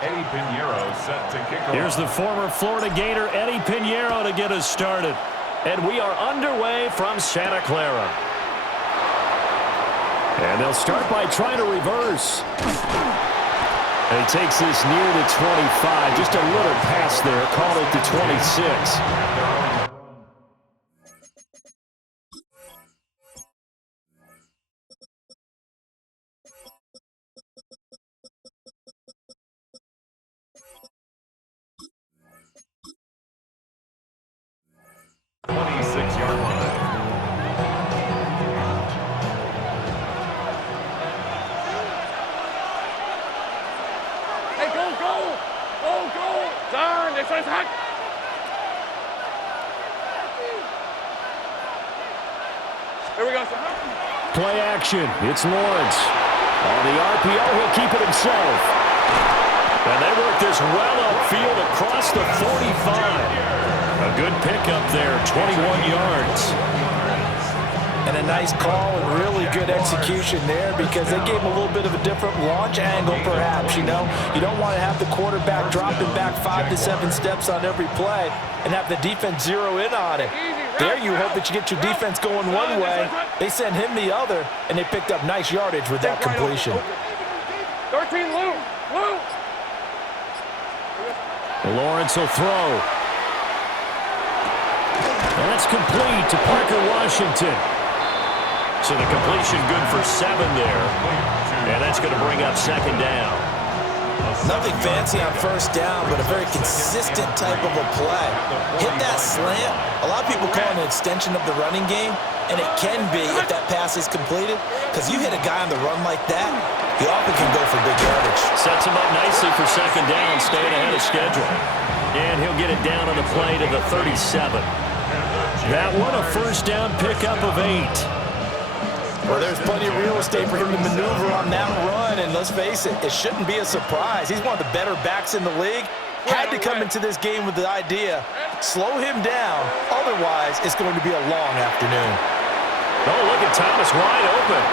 Eddie Pinheiro set to kick off. Here's the former Florida Gator, Eddie Pinheiro, to get us started. And we are underway from Santa Clara. And they'll start by trying to reverse. And he takes this near the 25. Just a little pass there. Call it the 26. Here we go. Play action. It's Lawrence. On the RPO, he'll keep it himself. And they work this well upfield across the 45. A good pickup there, 21 yards. And a nice call and really good execution there because they gave him a little bit of a different launch angle perhaps, you know. You don't want to have the quarterback dropping back 5 to 7 steps on every play and have the defense zero in on it. There you hope that you get your defense going one way. They send him the other, and they picked up nice yardage with that completion. 13, Lou. Lawrence will throw. That's complete to Parker Washington. So the completion good for 7 there. And that's going to bring up second down. Nothing fancy on first down, but a very consistent type of a play. Hit that slant. A lot of people call it an extension of the running game, and it can be if that pass is completed, because you hit a guy on the run like that, he often can go for big yardage. Sets him up nicely for second down, staying ahead of schedule. And he'll get it down on the play to the 37. That one a first down pickup of 8. Well, there's plenty of real estate for him to maneuver on that run, and let's face it, it shouldn't be a surprise. He's one of the better backs in the league. Had to come into this game with the idea, slow him down, otherwise it's going to be a long afternoon. Oh, look at Thomas wide open.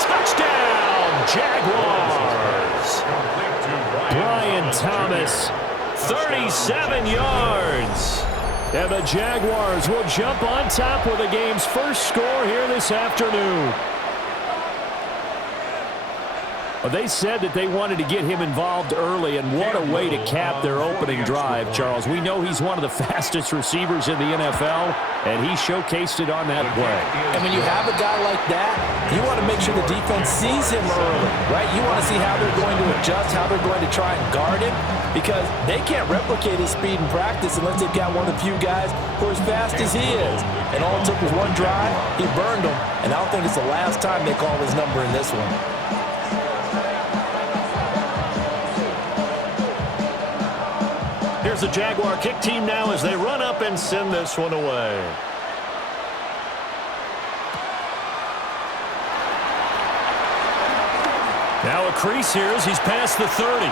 Touchdown, Jaguars. Brian Thomas, 37 yards. And the Jaguars will jump on top with the game's first score here this afternoon. Well, they said that they wanted to get him involved early, and what a way to cap their opening drive, Charles. We know he's one of the fastest receivers in the NFL, and he showcased it on that play. And when you have a guy like that, you want to make sure the defense sees him early, right? You want to see how they're going to adjust, how they're going to try and guard him, because they can't replicate his speed in practice unless they've got one of the few guys who are as fast as he is. And all it took was one drive, he burned them, and I don't think it's the last time they call his number in this one. Here's the Jaguar kick team now as they run up and send this one away. Now a crease here as he's past the 30.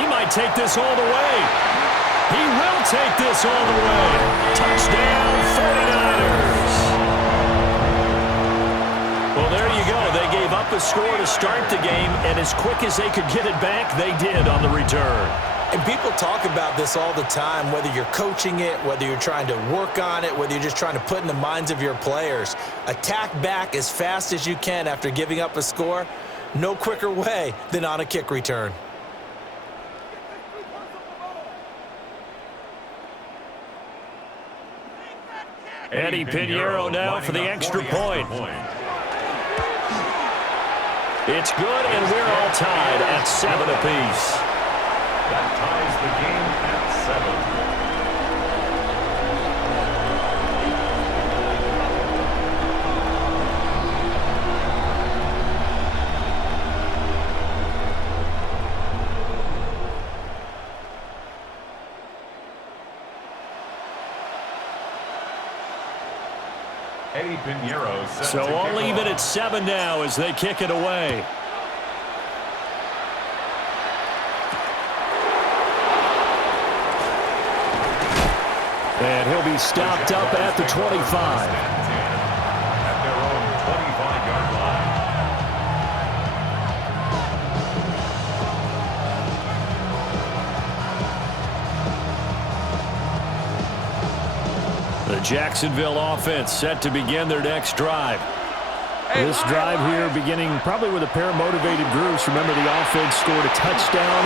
He might take this all the way. He will take this all the way. Touchdown, 49ers. Well, there you go. They gave up a score to start the game, and as quick as they could get it back, they did on the return. And people talk about this all the time, whether you're coaching it, whether you're trying to work on it, whether you're just trying to put in the minds of your players. Attack back as fast as you can after giving up a score. No quicker way than on a kick return. Eddie Pinheiro now for the extra point. It's good, and we're all tied at 7 apiece. That ties the game at 7. Eddie Pinheiro set So to I'll kick leave off. it at 7 now as they kick it away. And he'll be stopped up at the 25. At their own 25-yard line. The Jacksonville offense set to begin their next drive. This drive here beginning probably with a pair of motivated groups. Remember, the offense scored a touchdown.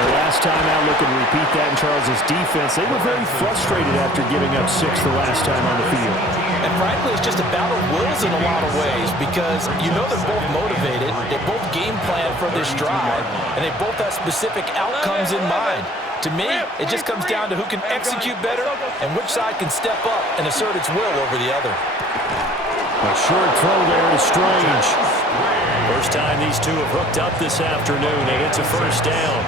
Their last time out, looking to repeat that in Charles' defense. They were very frustrated after giving up 6 the last time on the field. And frankly, it's just a battle of wills in a lot of ways because you know they're both motivated. They both game plan for this drive, and they both have specific outcomes in mind. To me, it just comes down to who can execute better and which side can step up and assert its will over the other. A short throw there to Strange. First time these two have hooked up this afternoon, and it's a first down.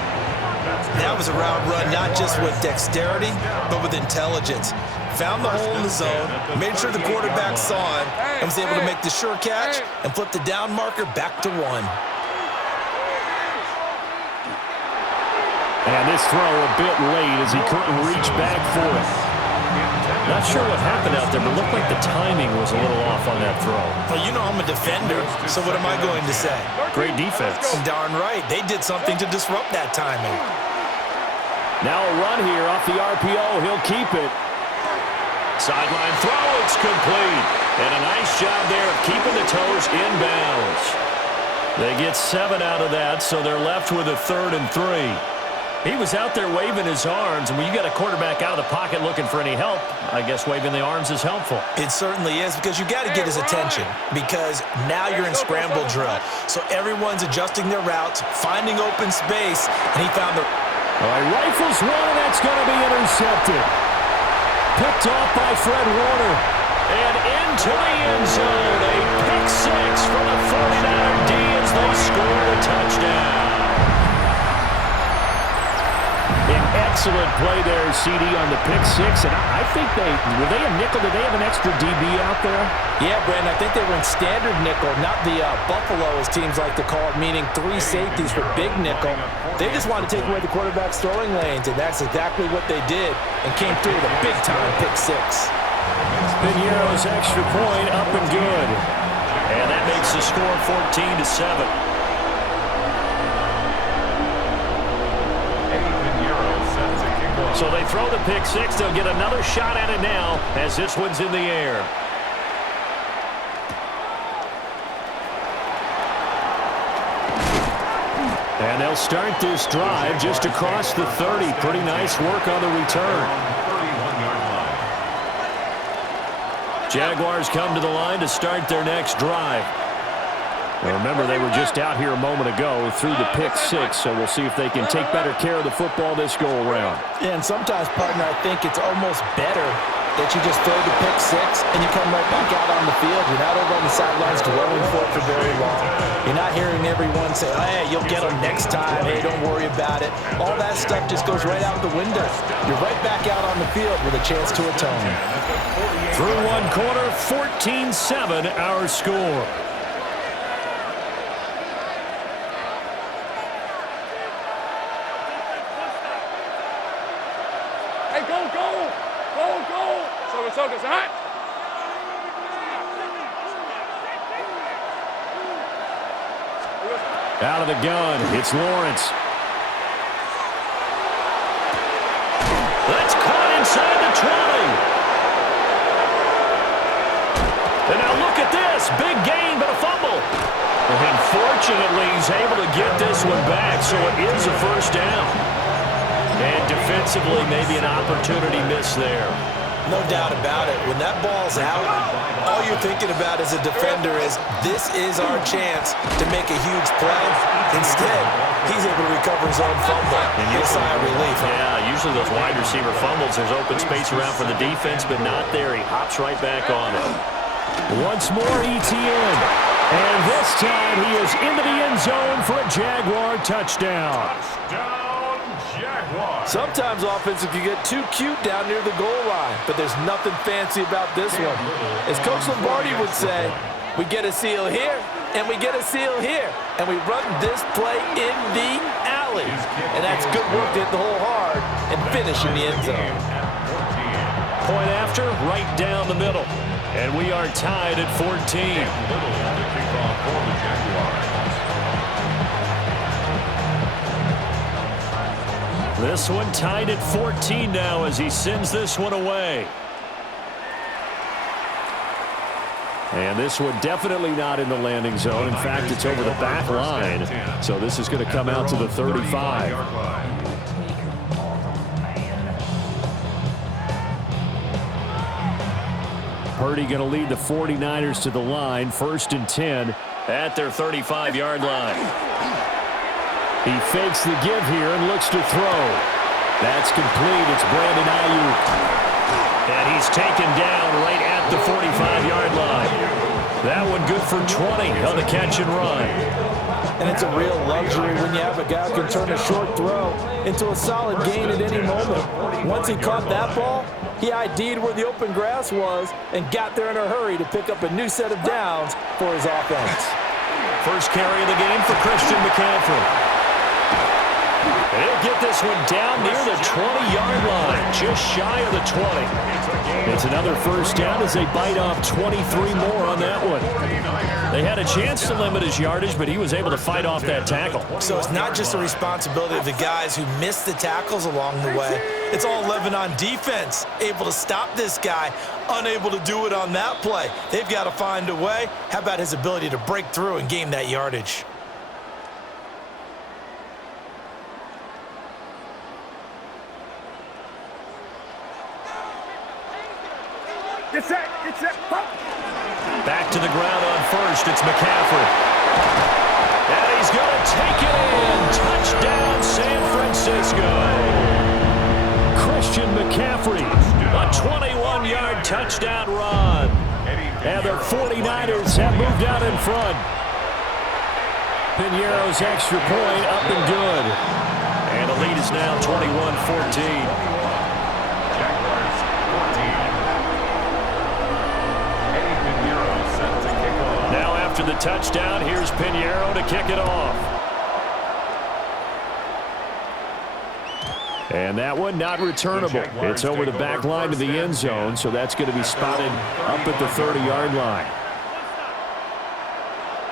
That was a route run not just with dexterity, but with intelligence. Found the hole in the zone, made sure the quarterback saw him, and was able to make the sure catch and flip the down marker back to 1. And this throw a bit late as he couldn't reach back for it. Not sure what happened out there, but looked like the timing was a little off on that throw. Well, you know I'm a defender, so what am I going to say? Great defense. Darn right. They did something to disrupt that timing. Now a run here off the RPO. He'll keep it. Sideline throw. It's complete. And a nice job there of keeping the toes inbounds. They get 7 out of that, so they're left with a 3rd and 3. He was out there waving his arms, and when you got a quarterback out of the pocket looking for any help, I guess waving the arms is helpful. It certainly is, because you got to get his attention, because now you're in scramble drill. So everyone's adjusting their routes, finding open space, and he found the... All right, rifles one, and that's going to be intercepted. Picked off by Fred Warner. And into the end zone, a pick 6 for the 49er D as they score a touchdown. An excellent play there, CD, on the pick 6. And I think were they a nickel? Did they have an extra DB out there? Yeah, Brandon, I think they went standard nickel, not the Buffalo, as teams like to call it, meaning 3 safeties for big nickel. They just wanted to take away the quarterback's throwing lanes, and that's exactly what they did, and came through with a big-time pick 6. Piñeiro's extra point up and good. And that makes the score 14-7. So they throw the pick 6. They'll get another shot at it now as this one's in the air. And they'll start this drive just across the 30. Pretty nice work on the return. Jaguars come to the line to start their next drive. Well, remember, they were just out here a moment ago through the pick 6, so we'll see if they can take better care of the football this go-around. Yeah, and sometimes, partner, I think it's almost better that you just throw the pick 6 and you come right back out on the field. You're not over on the sidelines dwelling for it for very long. You're not hearing everyone say, oh, hey, you'll get them next time. Hey, don't worry about it. All that stuff just goes right out the window. You're right back out on the field with a chance to atone. Through one quarter, 14-7 our score. Out of the gun, it's Lawrence. That's caught inside the 20. And now look at this. Big gain, but a fumble. And fortunately, he's able to get this one back, so it is a first down. And defensively, maybe an opportunity miss there. No doubt about it. When that ball's out, all you're thinking about as a defender is, this is our chance to make a huge play. Instead, he's able to recover his own fumble. And you'll sigh of relief. Yeah, usually those wide receiver fumbles, there's open space around for the defense, but not there. He hops right back on it. Once more, ETN. And this time, he is into the end zone for a Jaguar touchdown. Sometimes offensive can get too cute down near the goal line, but there's nothing fancy about this one. As Coach Lombardi would say, we get a seal here, and we get a seal here, and we run this play in the alley. And that's good work to hit the hole hard and finish in the end zone. Point after, right down the middle. And we are tied at 14. This one tied at 14 now as he sends this one away. And this one definitely not in the landing zone. In fact, it's over the back line. So this is going to come out to the 35. Purdy going to lead the 49ers to the line. 1st and 10 at their 35-yard line. He fakes the give here and looks to throw. That's complete. It's Brandon Ayuk. And he's taken down right at the 45-yard line. That one good for 20 on the catch and run. And it's a real luxury when you have a guy who can turn a short throw into a solid gain at any moment. Once he caught that ball, he ID'd where the open grass was and got there in a hurry to pick up a new set of downs for his offense. First carry of the game for Christian McCaffrey. He'll get this one down near the 20-yard line, just shy of the 20. It's another first down as they bite off 23 more on that one. They had a chance to limit his yardage, but he was able to fight off that tackle. So it's not just the responsibility of the guys who missed the tackles along the way. It's all 11 on defense, able to stop this guy, unable to do it on that play. They've got to find a way. How about his ability to break through and gain that yardage? Get set, pop. Back to the ground on first. It's McCaffrey. And he's going to take it in. Touchdown, San Francisco. Christian McCaffrey, a 21-yard touchdown run. And the 49ers have moved out in front. Piñeiro's extra point up and good. And the lead is now 21-14. After the touchdown, here's Piñeiro to kick it off. And that one not returnable. It's over the back line to the end zone, so that's going to be spotted up at the 30-yard line.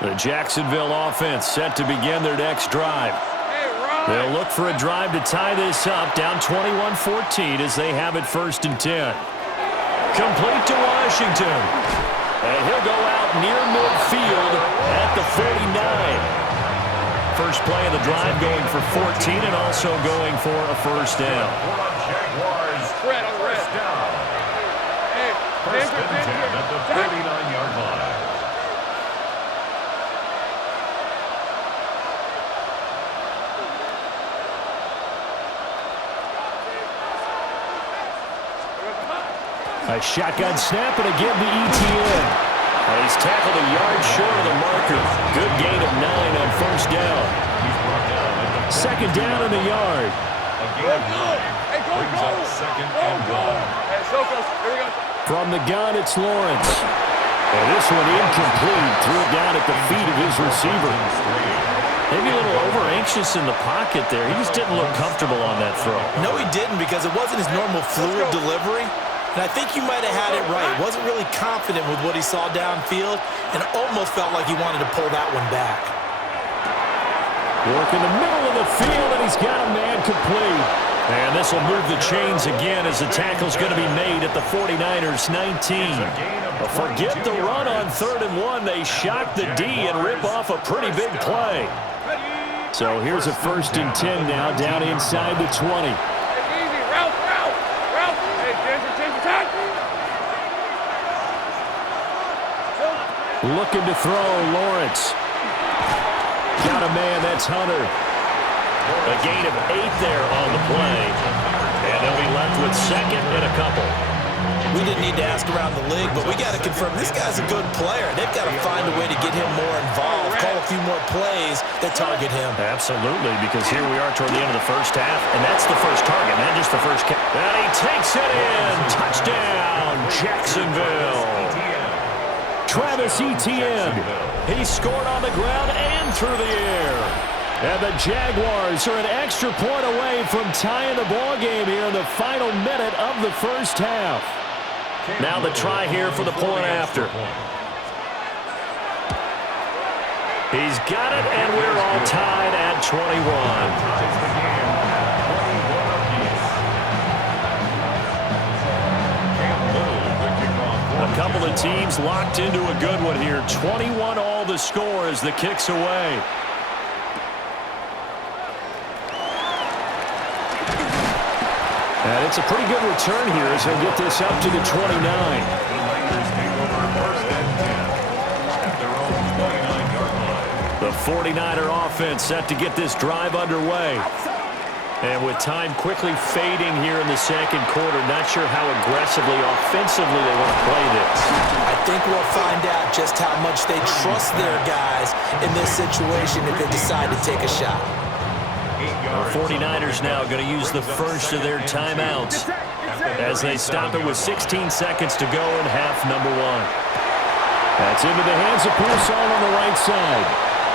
The Jacksonville offense set to begin their next drive. They'll look for a drive to tie this up, down 21-14 as they have it 1st and 10. Complete to Washington. And he'll go out near midfield at the 49. First play of the drive going for 14 and also going for a first down. Jaguars, first down. First and 10 at the 39-yard line. A shotgun snap and again to ETN. He's tackled a yard short of the marker. Good gain of 9 on first down. Second down in the yard. A gain of 9 brings up second and goal. From the gun, it's Lawrence. And this one incomplete. Threw it down at the feet of his receiver. Maybe a little over-anxious in the pocket there. He just didn't look comfortable on that throw. No, he didn't, because it wasn't his normal fluid delivery. And I think you might have had it right. Wasn't really confident with what he saw downfield and almost felt like he wanted to pull that one back. Work in the middle of the field, and he's got a man complete. And this will move the chains again as the tackle's going to be made at the 49ers 19. But forget the run on 3rd and 1. They shock the D and rip off a pretty big play. So here's a 1st and 10 now, down inside the 20. Looking to throw, Lawrence. Got a man, that's Hunter. A gain of 8 there on the play. And they'll be left with second and a couple. We didn't need to ask around the league, but we got to confirm this guy's a good player. They've got to find a way to get him more involved, call a few more plays that target him. Absolutely, because here we are toward the end of the first half, and that's the first target, not just the first catch. And he takes it in. Touchdown, Jacksonville. Travis Etienne. He scored on the ground and through the air. And the Jaguars are an extra point away from tying the ball game here in the final minute of the first half. Now the try here for the point after. He's got it, and we're all tied at 21. couple of teams locked into a good one here. 21 all the score as the kick's away. And it's a pretty good return here as they get this up to the 29. The Lakers take over first and 10 at their own 29-yard line. The 49er offense set to get this drive underway. And with time quickly fading here in the second quarter, not sure how aggressively, offensively they want to play this. I think we'll find out just how much they trust their guys in this situation if they decide to take a shot. The 49ers now going to use the first of their timeouts as they stop it with 16 seconds to go in half number one. That's into the hands of Pearsall on the right side.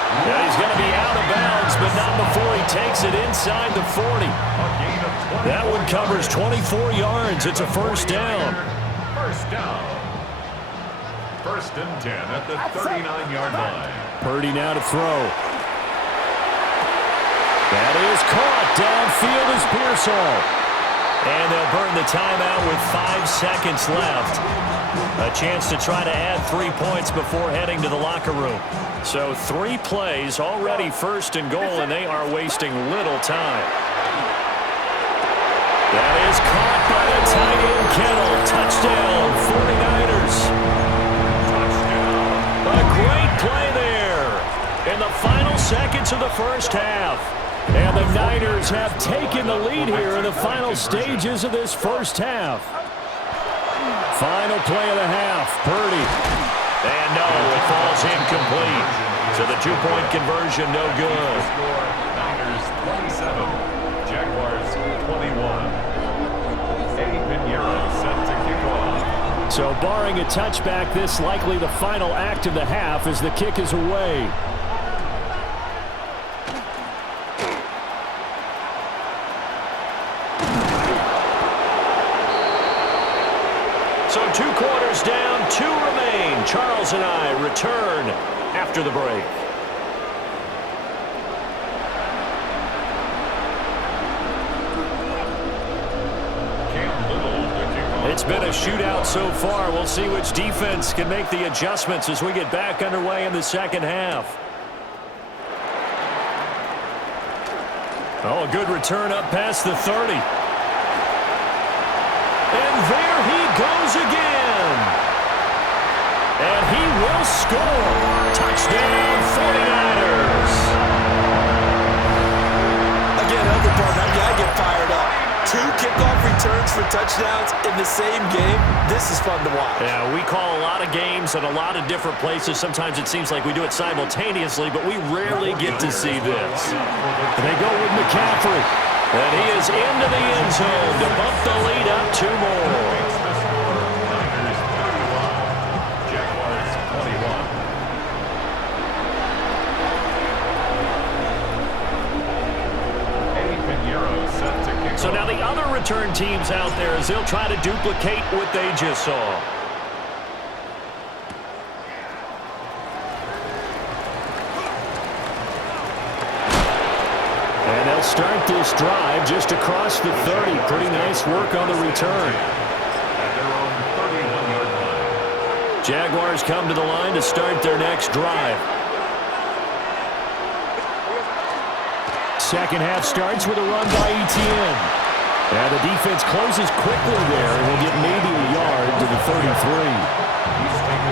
Yeah, he's going to be out of bounds, but not before he takes it inside the 40. That one covers 24 yards. It's a first down. First down. First and 10 at the 39-yard line. Purdy now to throw. That is caught. Downfield is Pearsall. And they'll burn the timeout with 5 seconds left. A chance to try to add 3 points before heading to the locker room. So 3 plays, already first and goal, and they are wasting little time. That is caught by the tight end Kittle. Touchdown, 49ers. A great play there in the final seconds of the first half. And the Niners have taken the lead here in the final stages of this first half. Final play of the half, Purdy. And no, it falls incomplete. So the 2-point conversion, no good. Niners 27, Jaguars 21. Eddie Pinheiro set to kick off. So barring a touchback, this likely the final act of the half as the kick is away. So 2 quarters down, 2 remain. Charles and I return after the break. It's been a shootout so far. We'll see which defense can make the adjustments as we get back underway in the second half. Oh, a good return up past the 30. And there he goes again. And he will score. Touchdown, 49ers. Again, other part, I get fired up. 2 kickoff returns for touchdowns in the same game. This is fun to watch. Yeah, we call a lot of games at a lot of different places. Sometimes it seems like we do it simultaneously, but we rarely get to see this. They go with McCaffrey. And he is into the end zone to bump the lead up 2 more. So now the other return teams out there as they'll try to duplicate what they just saw. And they'll start this drive just across the 30. Pretty nice work on the return. Jaguars come to the line to start their next drive. Second half starts with a run by Etienne. And the defense closes quickly there and will get maybe a yard to the 33.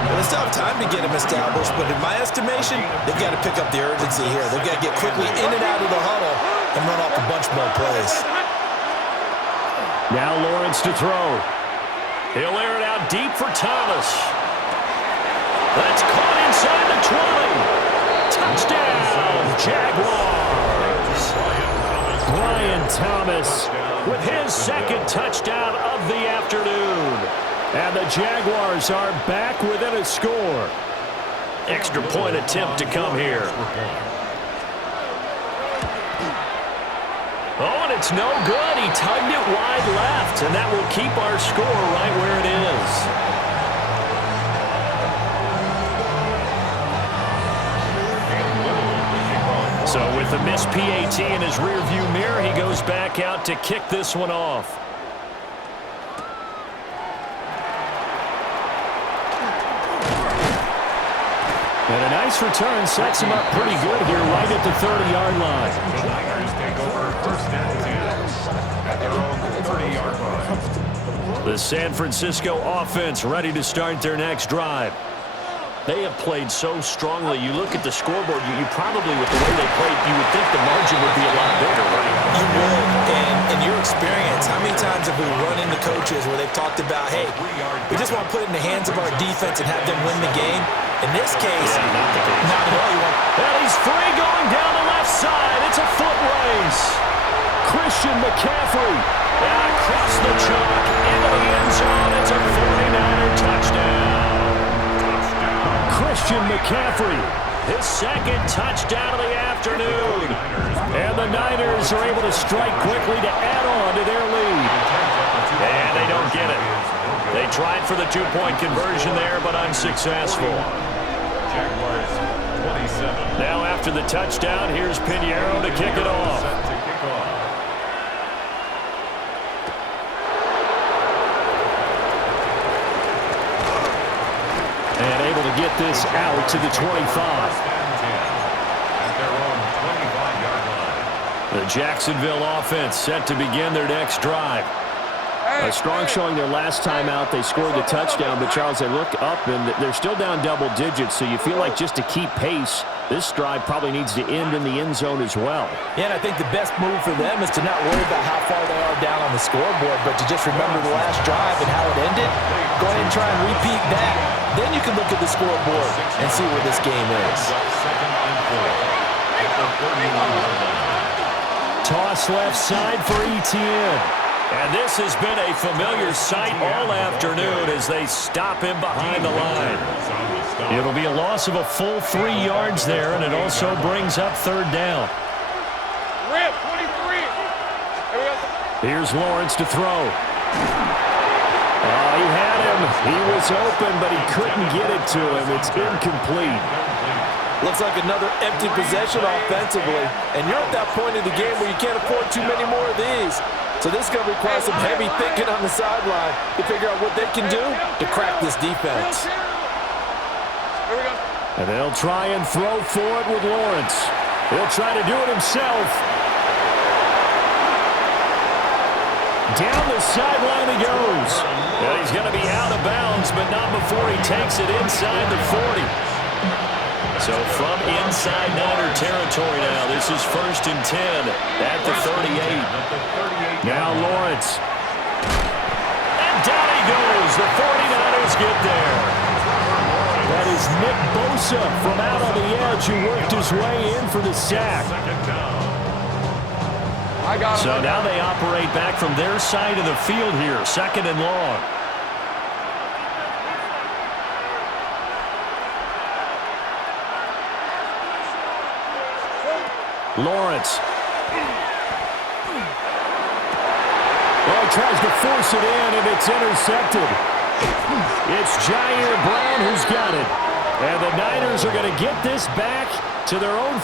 Well, they still have time to get him established, but in my estimation, they've got to pick up the urgency here. They've got to get quickly in and out of the huddle and run off a bunch more plays. Now Lawrence to throw. He'll air it out deep for Thomas. That's caught inside the 20. Touchdown, Jaguars. Brian Thomas with his second touchdown of the afternoon. And the Jaguars are back within a score. Extra point attempt to come here. Oh, and it's no good. He tugged it wide left, and that will keep our score right where it is. So with the missed PAT in his rearview mirror, he goes back out to kick this one off. this return sets him up pretty good here right at the 30-yard line. The Niners take over first and 10 at their own 30-yard line. The San Francisco offense ready to start their next drive. They have played so strongly. You look at the scoreboard, you probably, with the way they played, you would think the margin would be a lot bigger, right? You would. And in your experience, how many times have we run into coaches where they've talked about, hey, we just want to put it in the hands of our defense and have them win the game? In this case, not at all. And he's free going down the left side. It's a foot race. Christian McCaffrey. And across the chalk into the end zone. It's a 49er touchdown. Christian McCaffrey, his second touchdown of the afternoon. And the Niners are able to strike quickly to add on to their lead. And they don't get it. They tried for the two-point conversion there, but unsuccessful. Jaguars 27. Now after the touchdown, here's Pinheiro to kick it off. Set to kick off. And able to get this out to the 25. At their own 25-yard line. The Jacksonville offense set to begin their next drive. A strong showing their last time out. They scored the touchdown, but, Charles, they look up, and they're still down double digits, so you feel like just to keep pace, this drive probably needs to end in the end zone as well. Yeah, and I think the best move for them is to not worry about how far they are down on the scoreboard, but to just remember the last drive and how it ended. Go ahead and try and repeat that. Then you can look at the scoreboard and see where this game is. Second and 4 at the 31-yard line. Toss left side for Etienne. And this has been a familiar sight all afternoon as they stop him behind the line. It'll be a loss of a full 3 yards there, and it also brings up third down. Rip, 23. Here's Lawrence to throw. Oh, he had him. He was open, but he couldn't get it to him. It's incomplete. Looks like another empty possession offensively. And you're at that point in the game where you can't afford too many more of these. So this is going to require some heavy thinking on the sideline to figure out what they can do to crack this defense. And they'll try and throw for it with Lawrence. He'll try to do it himself. Down the sideline he goes. Well, he's going to be out of bounds, but not before he takes it inside the 40. So from inside Niner territory now, this is 1st and 10 at the 38. Now Lawrence. And down he goes. The 49ers get there. That is Nick Bosa from out on the edge who worked his way in for the sack. So now they operate back from their side of the field here, 2nd and long. Lawrence. Well, he tries to force it in, and it's intercepted. It's Jair Brown who's got it. And the Niners are going to get this back to their own